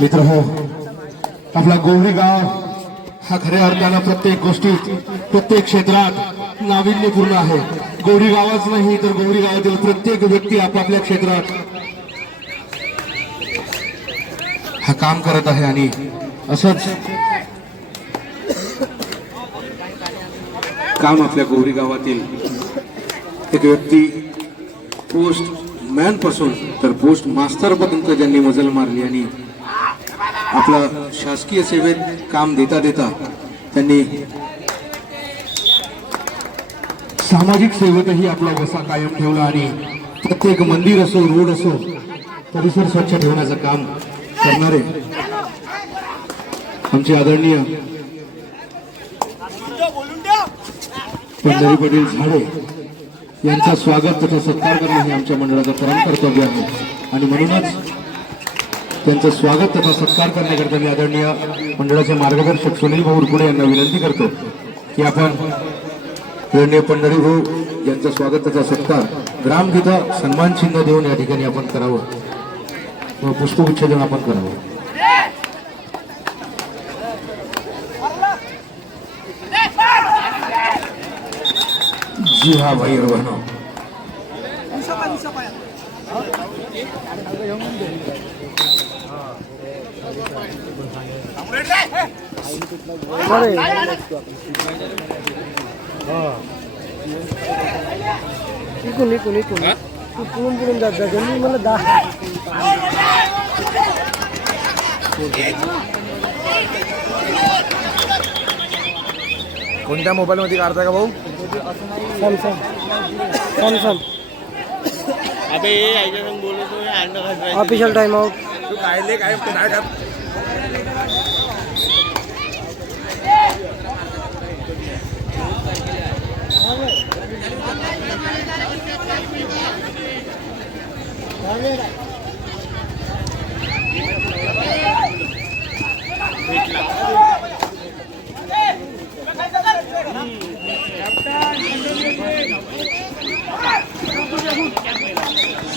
मित्र हो, आपला गोवरी गाव हा खऱ्या अर्थानं प्रत्येक गोष्टीत प्रत्येक क्षेत्रात नाविन्यपूर्ण आहे. गोवरी गावाच नाही तर गोवरी गावातील प्रत्येक व्यक्ती आपापल्या क्षेत्रात हा काम करत आहे आणि असंच काम आपल्या गोवरी गावातील एक व्यक्ती पोस्ट मॅन पासून तर पोस्ट मास्टर पर्यंत ज्यांनी मजल मारली आणि आपला शासकीय सेवेत काम देता देता त्यांनी सामाजिक सेवेतही आपला वसा कायम ठेवला आणि प्रत्येक मंदिर असो रोड असो परिसर स्वच्छ ठेवण्याचं काम करणारे आमचे आदरणीय पंढरी पाटील झाडे यांचा स्वागत तथा सत्कार करणे हे आमच्या मंडळाचं परम कर्तव्य आहे आणि म्हणूनच त्यांचं स्वागत तथा सत्कार करण्याकरता मी आदरणीय मंडळाचे मार्गदर्शक सुनील भाऊ उरकुडे यांना विनंती करतो की आपण आदरणीय पंढरी भाऊ यांचं स्वागत तथा सत्कार ग्रामगीता सन्मान चिन्ह देऊन या ठिकाणी आपण करावं व पुष्पगुच्छ देऊन आपण करावं. जी हा भाई बहनों, इकून इकून इकून पुढून पुढून जात जा जल्दी मला कोणत्या मोबाईल मध्ये काढता का भाऊ? सॅमसंग सॅमसंग अबे आईच्या संग बोलतो अंडा खात ऑफिशियल टाइम आउट. तू काय काय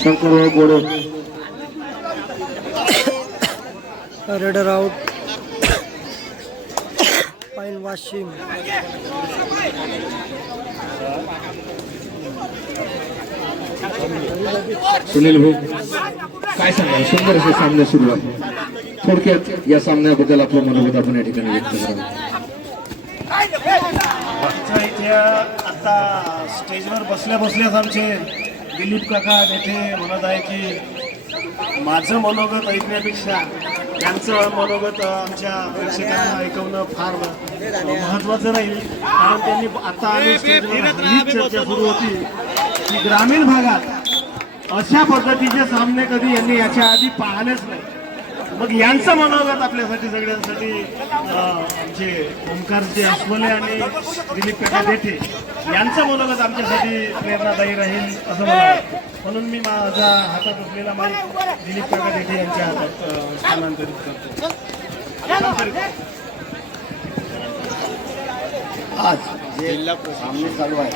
शंकर गोडे रेडर आउट. पाइन वाशिंग सुनील भाऊ काय सांगा, सुंदर असे सामने सुरू आहे. थोडक्यात या सामन्याबद्दल आपलं मनोगत आपण या ठिकाणी व्यक्त करावं. इथे आता स्टेजवर बसल्या बसल्याच आमचे दिलीप काका येथे म्हणत आहे की माझं मनोगत ऐकण्यापेक्षा त्यांचं मनोगत आमच्या प्रेक्षकांना ऐकवणं फार महत्त्वाचं राहील. कारण त्यांनी आता आम्ही स्टेजवर हीच चर्चा सुरू होती की ग्रामीण भागात अशा पद्धतीचे सामने कधी यांनी याच्या आधी पाहिलेच नाही. मग यांचं मनोगत आपल्यासाठी सगळ्यांसाठी आमचे ओमकारजी अस्वले आणि दिलीप काका देठे यांचं मनोगत आमच्यासाठी प्रेरणादायी राहील असं मला वाटतं. म्हणून मी माझा हातात असलेला माईक दिलीप काका देठे यांच्या हातात स्थानांतरित करतो. आज जे सामने चालू आहे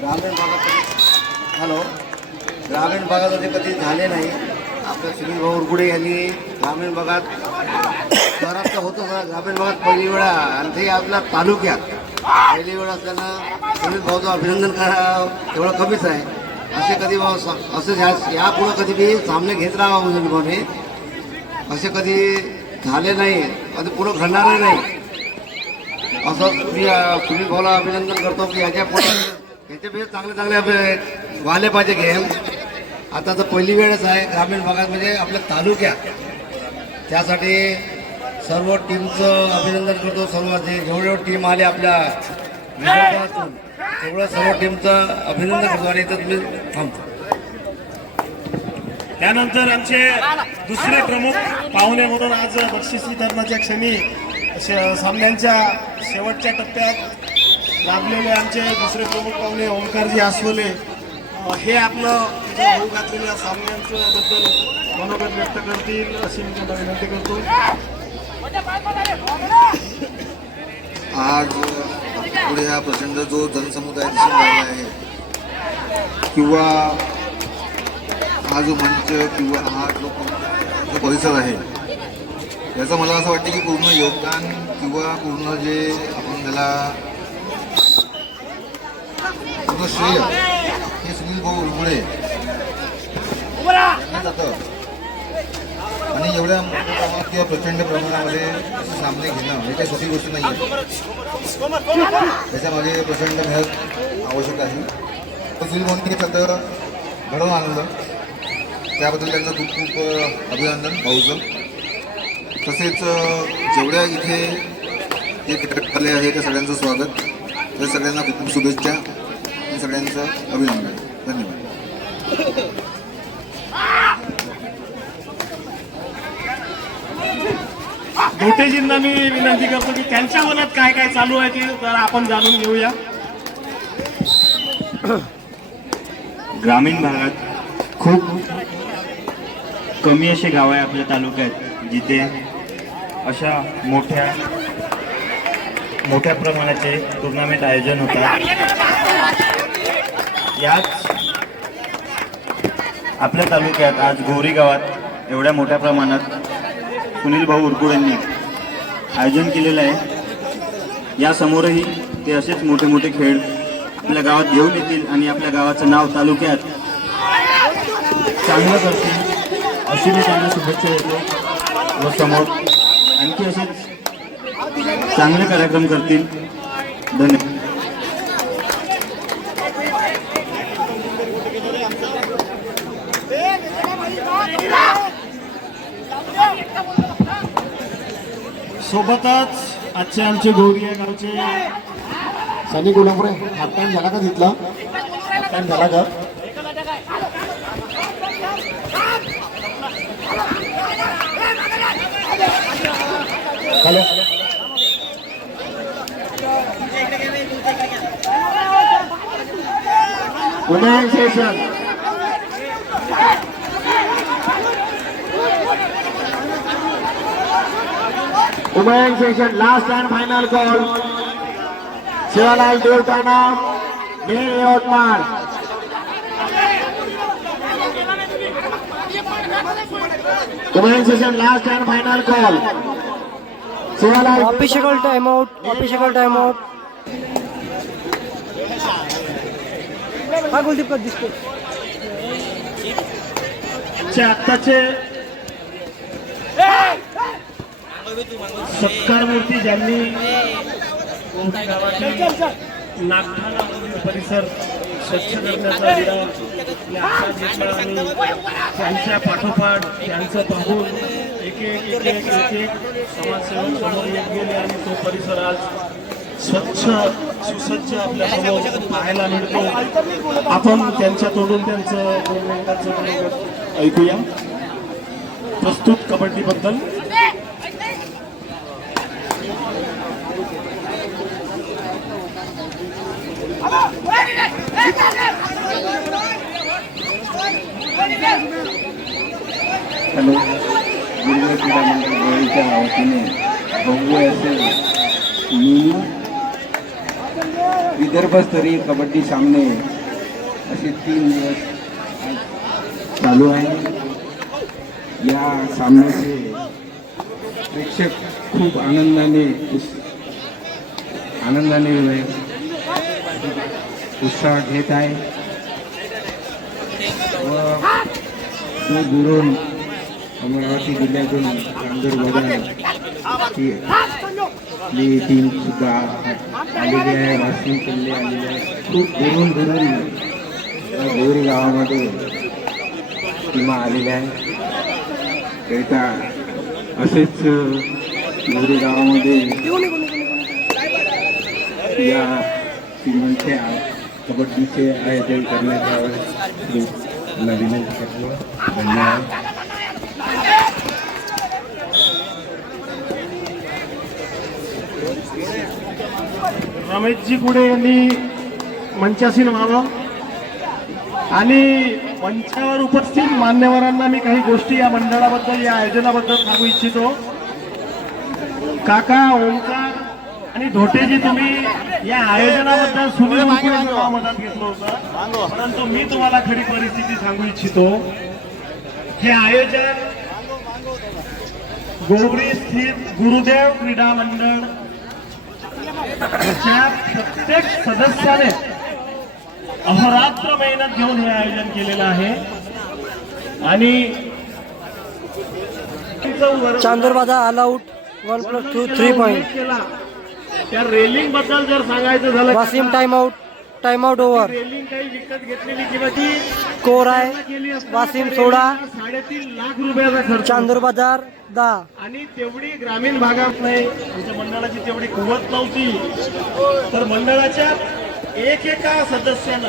ग्रामीण भागात ग्रामीण भागात असे कधी झाले नाही. आपल्या सुनील भाऊ उरकुडे यांनी ग्रामीण भागात शहरात तर होतं ना, ग्रामीण भागात पहिली वेळा आणि ते आपल्या तालुक्यात पहिली वेळ असताना सुनील भाऊचं अभिनंदन करा तेवढं कमीच आहे. असे कधी असं यापुढं कधी बी सामने घेत राहावा सुनील भाऊने, असे कधी झाले नाही, कधी पुढं घडणारही नाही. असं मी सुनील भाऊला अभिनंदन करतो की याच्या पुढे याच्यापेक्षा चांगले व्हायला पाहिजे गेम. आता तर पहिली वेळच आहे ग्रामीण भागात म्हणजे आपल्या तालुक्यात. त्यासाठी सर्व टीमचं अभिनंदन करतो. सर्व जेवढे टीम आले आपल्या विभागातून तेवढं सर्व टीमचं अभिनंदन करतो आणि इथं तुम्ही थांबतो. त्यानंतर आमचे दुसरे प्रमुख पाहुणे म्हणून आज बक्षीस वितरणाच्या क्षणी सामन्यांच्या शेवटच्या टप्प्यात लाभलेले आमचे दुसरे प्रमुख पाहुणे ओमकारजी अस्वले हे आपलं होऊ घातलेल्या सामन्यांचं बद्दल मनोगत व्यक्त करतील अशी मी त्यांना विनंती करतो. आज पुढे हा प्रचंड जो जनसमुदाय दिसून राहिला आहे किंवा हा जो मंच किंवा हा जो परिसर आहे याचं मला असं वाटतं की पूर्ण योगदान किंवा पूर्ण जे आपण त्याला पूर्ण श्रेय हे सुनील भाऊ उरगुडे यांना जातं. आणि एवढ्या मोठ्या प्रमाणात किंवा प्रचंड प्रमाणामध्ये असे सामने घेणं हे काही सोपी गोष्ट नाही आहे. त्याच्यामागे प्रचंड मेहनत आवश्यक आहे. सुनील भाऊंनी सध्या घडवून आणलं त्याबद्दल त्यांचं खूप खूप अभिनंदन भाऊचं. तसेच जेवढ्या इथे हे क्रिकेट आले आहे त्या सगळ्यांचं स्वागत, त्या सगळ्यांना खूप खूप शुभेच्छा आणि सगळ्यांचं अभिनंदन. धन्यवाद. धोटेजींना मी विनंती करतो की त्यांच्या मनात काय काय चालू आहे ते जरा आपण जाणून घेऊया. ग्रामीण भागात खूप कमी असे गाव आहे आपल्या तालुक्यात जिथे अशा मोठ्या प्रमाणाचे टुर्नामेंट आयोजन होतात. याच आपल्या तालुक्यात आज गोरी गावात एवढ्या मोठ्या प्रमाणात सुनील भाऊ उरकुड यांनी आयोजन केलेलं आहे. यासमोरही ते असेच मोठे मोठे खेळ आपल्या गावात घेऊन येतील आणि आपल्या गावाचं नाव तालुक्यात चांगलं करतील अशी मी त्यांना शुभेच्छा देतो व समोर आणखी असेच चांगले कार्यक्रम करतील. धन्यवाद. सोबतच आजचे आमचे गौरी या गावचे सनी कोल्हापुरे हाफ टाइम झाला का तिथला? हाफ टाइम झाला का? हॅलो पुन्हा session women session last and final call. Shivalal देवताना मेन Yavatmal. Women session last and final call. Shivalal official time out, official time out. हा कुलदीप दिसतो. आत्ताचे सत्कार मूर्ती ज्यांनी गावातील नागठाणा परिसर स्वच्छ करण्याचा विधान आपल्या हातात घेतला आणि त्यांच्या पाठोपाठ त्यांचं पाहून एक एक एक एक एक समाजसेवक समोर येत गेले आणि तो परिसर आज स्वच्छ सुसज्ज आपल्या समोर पाहायला मिळतो. आपण त्यांच्या तोडून त्यांचं 2 मिनिटाचं मनोगत ऐकूया प्रस्तुत कबड्डीबद्दल. हॅलो, गिरगाव क्रीडा मंडळ गोळीच्या वतीने भव्य असे मिनी विदर्भस्तरीय कबड्डी सामने असे 3 दिवस चालू आहे. या सामन्याचे प्रेक्षक खूप आनंदाने उत्साह घेत आहे व दूर दुरून अमरावती जिल्ह्यातून चांदूर ची टीम सुद्धा आलेली आहे. वाशिम किल्ले आलेले आहे. खूप दुरून गोरी गावामध्ये टीमा आलेल्या आहे. करिता असेच गोरी गावामध्ये या टीमांचे कबड्डीचे आयोजन करण्यात यावे विनंती करतो. धन्यवाद. रमेशजी पुढे यांनी मंचासीन व्हावं आणि मंचावर उपस्थित मान्यवरांना मी काही गोष्टी या मंडळाबद्दल या आयोजनाबद्दल सांगू इच्छितो. काका, ओंकार आणि धोटेजी, तुम्ही या आयोजनाबद्दल सुनील उरकुडेंचं नाव मदत घेतलं होतं, परंतु मी तुम्हाला खरी परिस्थिती सांगू इच्छितो. हे आयोजन गोवरी स्थित गुरुदेव क्रीडा मंडळ च्या प्रत्येक सदस्याने अहोरात्र मेहनत घेऊन हे आयोजन केलेलं आहे आणि चांदूरबाजा ऑल आउट 1+2 3 पॉइंट. केला. त्या रेलिंग बद्दल जर सांगायचं झालं Wasim time out over. Railing काही विकत घेतलेली किंवा ती स्कोर आहे केली असता वासिम त्या 16 रेलिंगला 3.5 लाख रुपयाचा खर्च चांदूर बाजार 10. आणि तेवढी ग्रामीण भागात नाही आमच्या मंडळाची तेवढी कुवत नव्हती तर मंडळाच्या एकेका सदस्यानं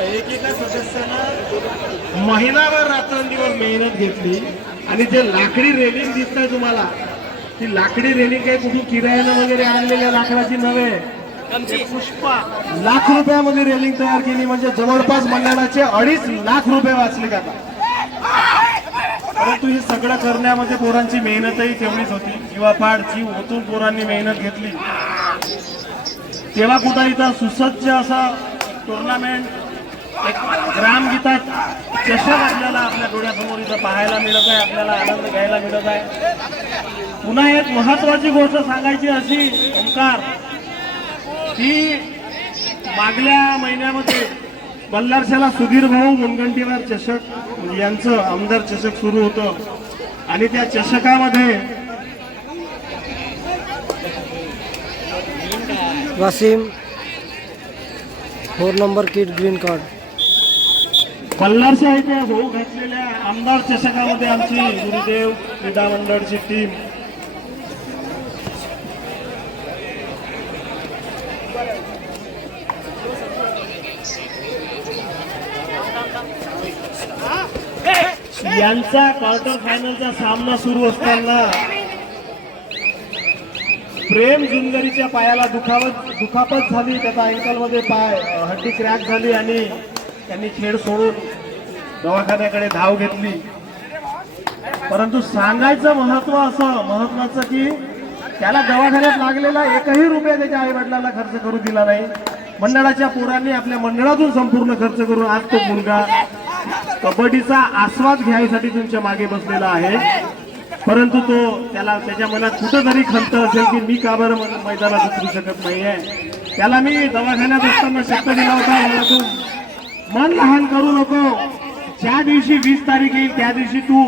महिनाभर रात्रंदिवस मेहनत घेतली आणि ते लाकडी रेलिंग दिसतंय तुम्हाला ती लाकडी रेलिंग काही कुठून किरायानं वगैरे आणलेल्या लाकडाची नव्हे ते पुष्पा लाख रुपयामध्ये रेलिंग तयार केली म्हणजे जवळपास मंडळाचे 2.5 लाख रुपये वाचले जातात. परंतु हे सगळं करण्यामध्ये पोरांची मेहनतही तेवढीच होती. जीवापाड जीव ओतून पोरांनी मेहनत घेतली. तेव्हा कुठं इथं सुसज्ज असं टुर्नामेंट एक ग्रामगीता चषक आपल्याला आपल्या डोळ्यासमोर इथं पाहायला मिळत आहे, आपल्याला आनंद घ्यायला मिळत आहे. पुन्हा एक महत्वाची गोष्ट सांगायची अशी ओंकार की मागल्या महिन्यामध्ये बल्लारशाला सुधीर भाऊ मुनगंटीवार चषक यांचं आमदार चषक सुरू होतं आणि त्या चषकामध्ये Wasim 4 number kit green card. Ballarshah इथे होऊ घातलेल्या आमदार चषकामध्ये आमची गुरुदेव क्रीडा मंडळची टीम यांचा क्वार्टर फायनलचा सामना सुरू असताना प्रेम जुंगरीच्या पायाला दुखापत झाली. त्याचा अँकलमध्ये हड्डी क्रॅक झाली आणि त्यांनी खेळ सोडून दवाखान्याकडे धाव घेतली. परंतु सांगायचं महत्वाचं की त्याला दवाखान्यात लागलेला एकही रुपया त्याच्या आई वडिलांना खर्च करू दिला नाही. मंडळाच्या पोरांनी आपल्या मंडळातून संपूर्ण खर्च करून आज तो मुलगा कबड्डीचा आस्वाद घ्यायसाठी तुमच्या मागे बसलेला आहे. परंतु त्याच्या मनात कुठंतरी खंत असेल की मी का बरं मैदानात उतरू शकत नाहीये. त्याला मी दवाखान्यात असताना शब्द दिला होता मला तू मन लहान करू नको. ज्या दिवशी 20 तारीख येईल त्या दिवशी तू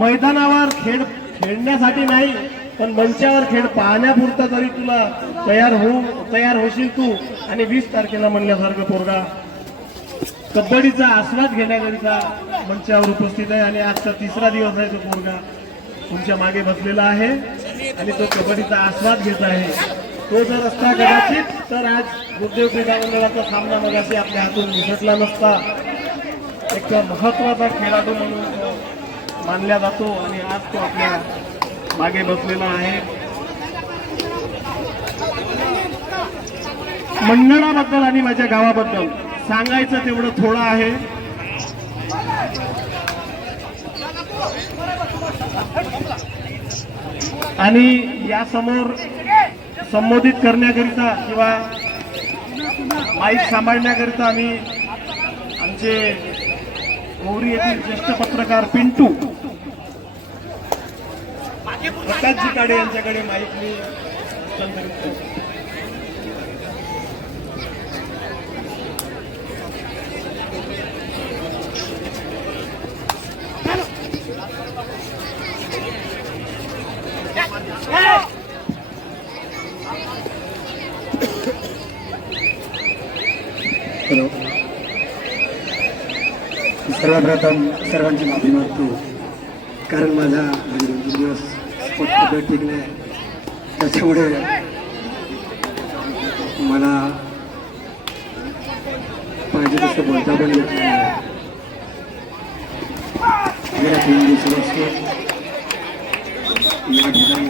मैदानावर खेळण्यासाठी नाही पण मंचावर खेळ पाहण्यापुरता तरी तुला तयार होशील तू. आणि 20 तारखेला म्हणल्यासारखं पोरगा कबड्डीचा आस्वाद घेण्याकरिता मंचावर उपस्थित आहे आणि आजचा 3रा दिवस आहे. तो पोरगा तुमच्या मागे बसलेला आहे आणि तो कबड्डीचा आस्वाद घेत आहे. तो जर असता कदाचित तर आज गुरुदेव क्रीडा मंडळाचा सामना मगाशी आपल्या हातून निसटला नसता. एक महत्वाचा खेळाडू म्हणून तो मानला जातो आणि आज तो आपल्या मागे बसलेला आहे. मंडळाबद्दल आणि माझ्या गावाबद्दल सांगायचं तेवढं थोडं आहे. आणि या समोर संबोधित करण्याकरिता किंवा माईक सांभाळण्याकरिता आम्ही आमचे गोवरी येथील ज्येष्ठ पत्रकार पिंटू प्रकाशजी काडे यांच्याकडे माईक मी हस्तांतरित करतो. हॅलो, सर्वप्रथम सर्वांची माफी मागतो कारण माझा 2 दिवस तब्येत ठीक नाही. त्याच्यामुळे मला पाहिजे तसं बोलता पण येत नाही. गेल्या 3 दिवसापासून या ठिकाणी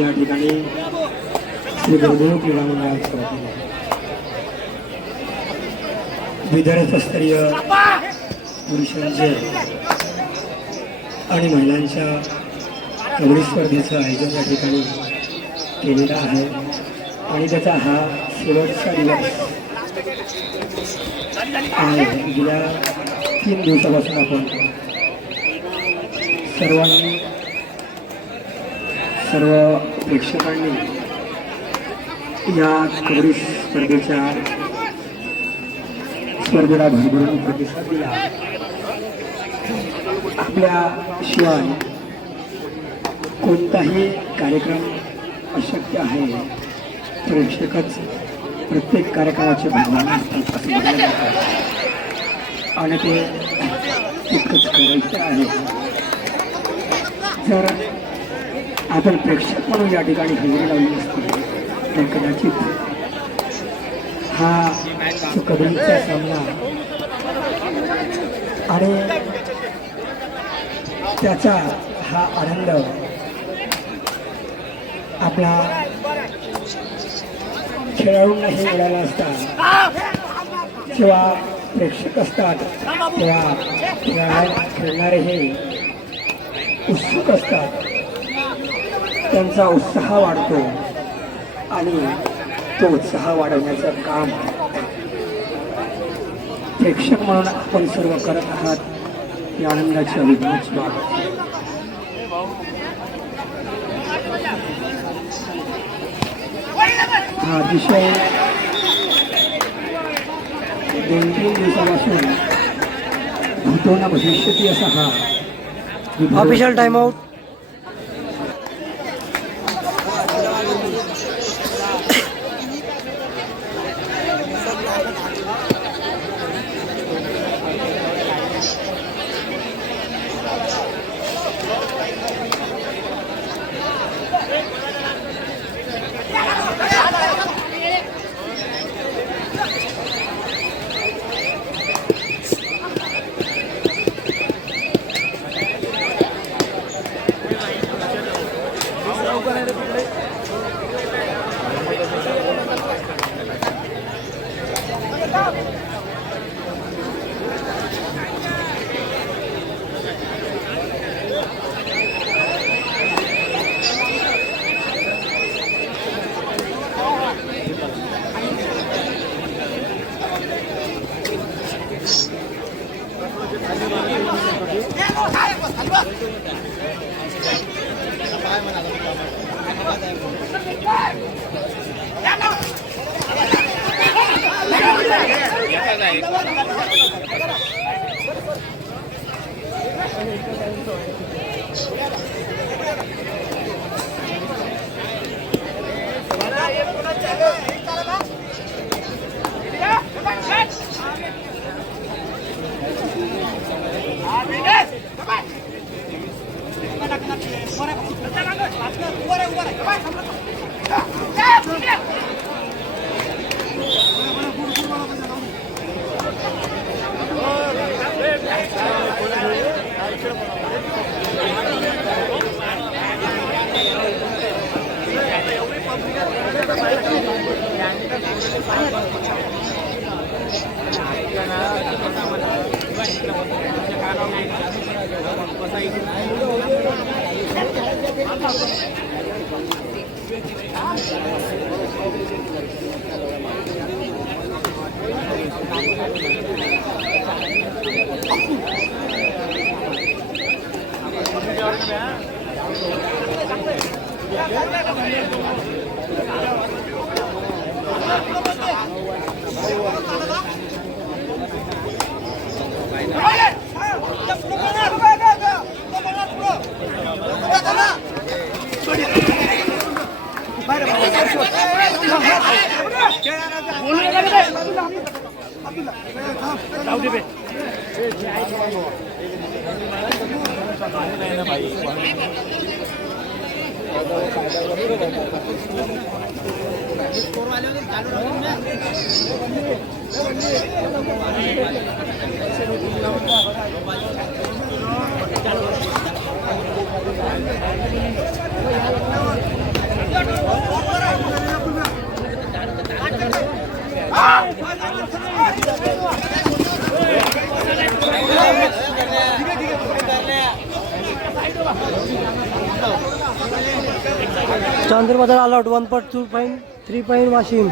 या ठिकाणी श्री गुरुदेव क्रीडा मंडळाच्या विदर्भस्तरीय पुरुषांचे आणि महिलांच्या कबड्डी स्पर्धेचं आयोजन या ठिकाणी केलेलं आहे आणि त्याचा हा शेवटचा दिवस आहे. गेल्या 3 दिवसापासून आपण सर्वांनी सर्व प्रेक्षकांनी या कबड्डी स्पर्धेला भरभरून प्रतिसाद दिला. आपल्याशिवाय कोणताही कार्यक्रम अशक्य आहे. प्रेक्षकच प्रत्येक कार्यक्रमाचे भगवान असतात असं म्हटलं जातं आणि ते तितकंच करायचं आहे. जर आपण प्रेक्षक म्हणून या ठिकाणी हजेरी लावली असती तर कदाचित हा जो कबड्डीचा सामना आणि त्याचा हा आनंद आपला खेळाडूंनाही मिळाला असता. जेव्हा प्रेक्षक असतात तेव्हा खेळणारे हे उत्सुक असतात, त्यांचा उत्साह वाढतो आणि तो उत्साह वाढवण्याचं काम प्रेक्षक म्हणून आपण सर्व करत आहात. या आनंदाची अभिमानाची बाब. हा अतिशय 2-3 दिवसापासून भूतोना भविष्यती असा हा ऑफिशियल टाइम आउट. चांदूरमध्ये अलॉट 1.2.3 पॉईंट वाशिम.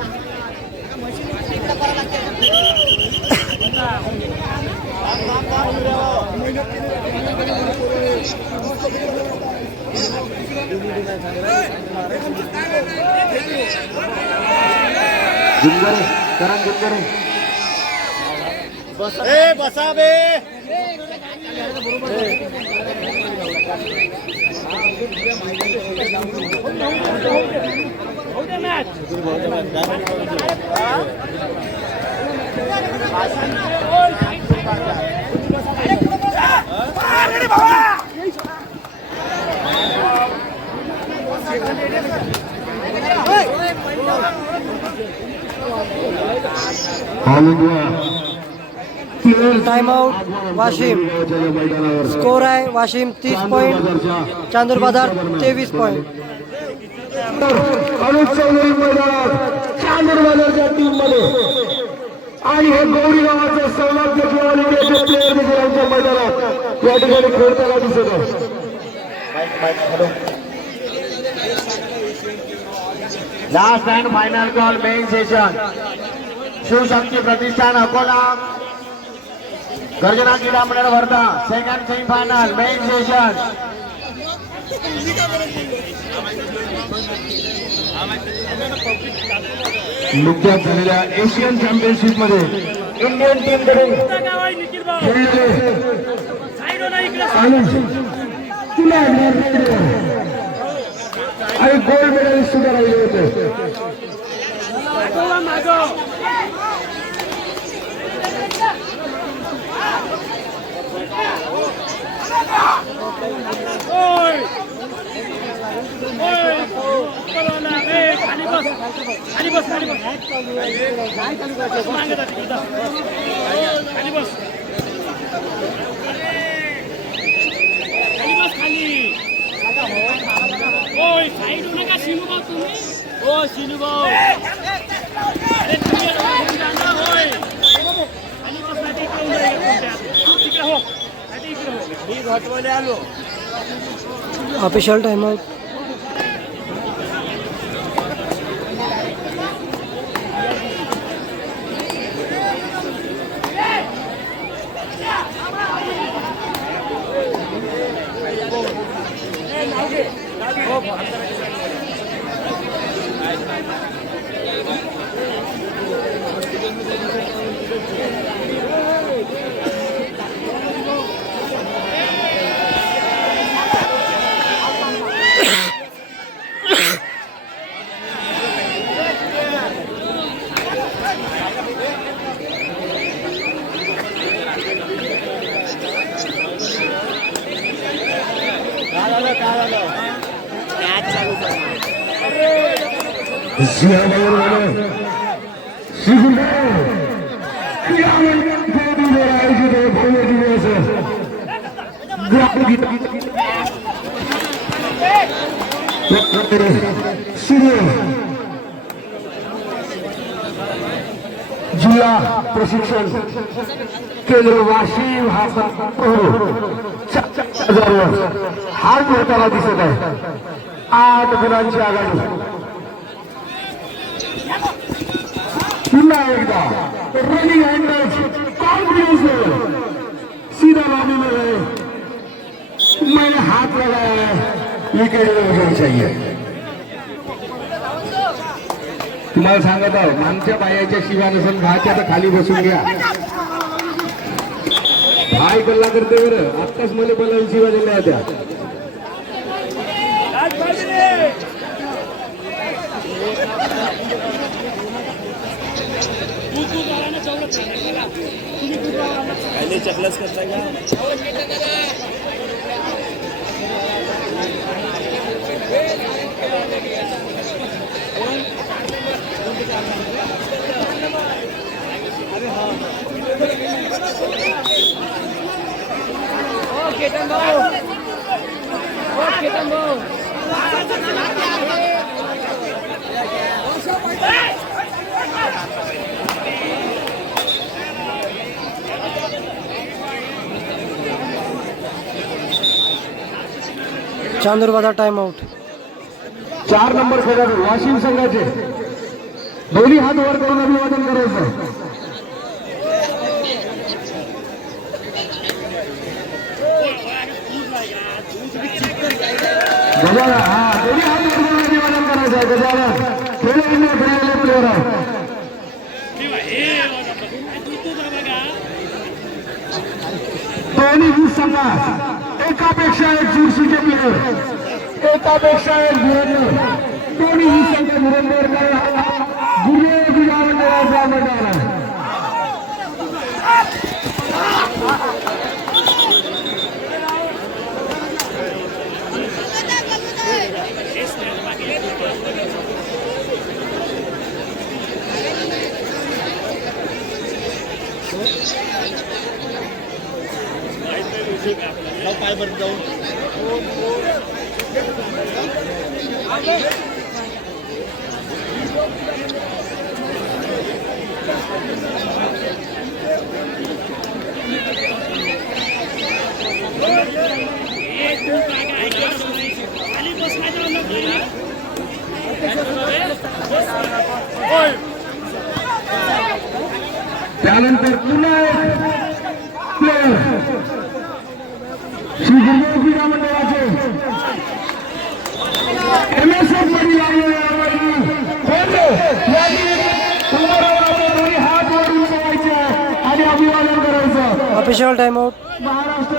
जुंगरे करण जुंगरे ए बसा बे all India time out Washim. Score आहे वाशिम 30 पॉईंट, चांदूर बाजार 23 पॉईंट. अनुज चौधरी मैदानात चांदूर बाजारच्या टीम मध्ये आणि हे गौरी गावाचे सौलभ्य ऑल इंडियाचे प्लेअर देखील आमच्या मैदानात या ठिकाणी खेळताना दिसत आहे. Last and final call main session. Shivshakti Pratishthan Akola Garjana Krida Mandal Wardha second semifinal main session. नुकत्याच झालेल्या एशियन चॅम्पियनशिप मध्ये इंडियन टीम कडे खेळलेले अनुज तुला आणि गोल्ड मेडलिस्ट सुद्धा राहिले होते. Official time out. जिल्हा प्रशिक्षण केंद्र वाशिम हा हार मिळताना दिसत आहे. 8 गुणांची आघाडी. पुन्हा एकदा रनिंग हँडल्स कॉन्फिडेंस सीधा लाने में गए. मैंने हाथ लगाया है, विकेट होनी चाहिए. तुम्हाला सांगत आहो मागच्या पायाच्या शिवा नसेल घाच्या तर खाली बसून घ्या. हाय कल्ला करते बरं. आत्ताच मला बोलायला शिवा दिल्या होत्या. चकलच करताय का चांदूर बाजार टाइम आउट. 4 नंबर खेळाडू वाशिम संघाचे दोन्ही हात वर करून अभिवादन करायचं. गजाला हा दोन्ही हात वर करून अभिवादन करायचं. गजाला खेळले प्लेअर आहे. दोन्ही संघात एकापेक्षा एक चुरशीचे प्लेयर, एकापेक्षा एक धुरंधर, दोन्ही संघ धुरंधर गुरु क्रीडा मंडळाचा मैदान आहे. पाय भरत जाऊन त्यानंतर पुन्हा प्लेयर श्री गुरु क्रीडा मंडळाचे MSF मध्ये दोन्ही हात वरून करायचे आणि अभिवादन करायचं. Official time out. Maharashtra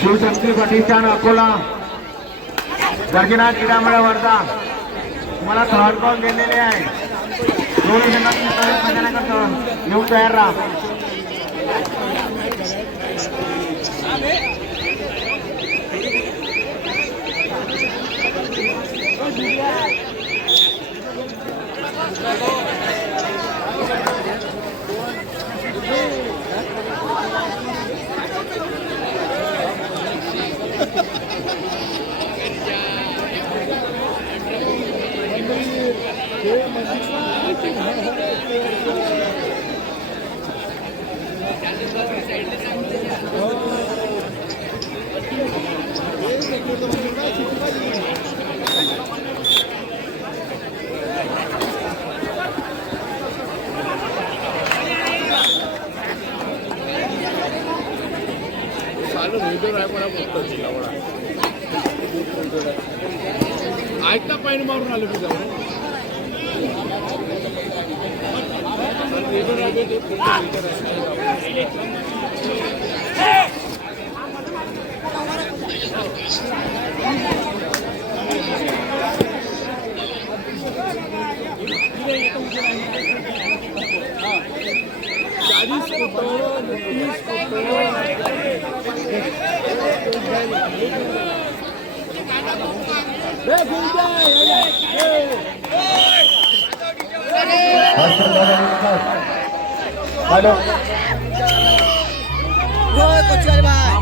Shivshakti Pratishthan Akola Garjanath Kridamandal Wardha मला थर्ड बॉल गेलेले आहे. दोन्ही संघात येऊन तयार राहा. ऐकता पाहिजे मारून आलो तुझा हॅलो भाई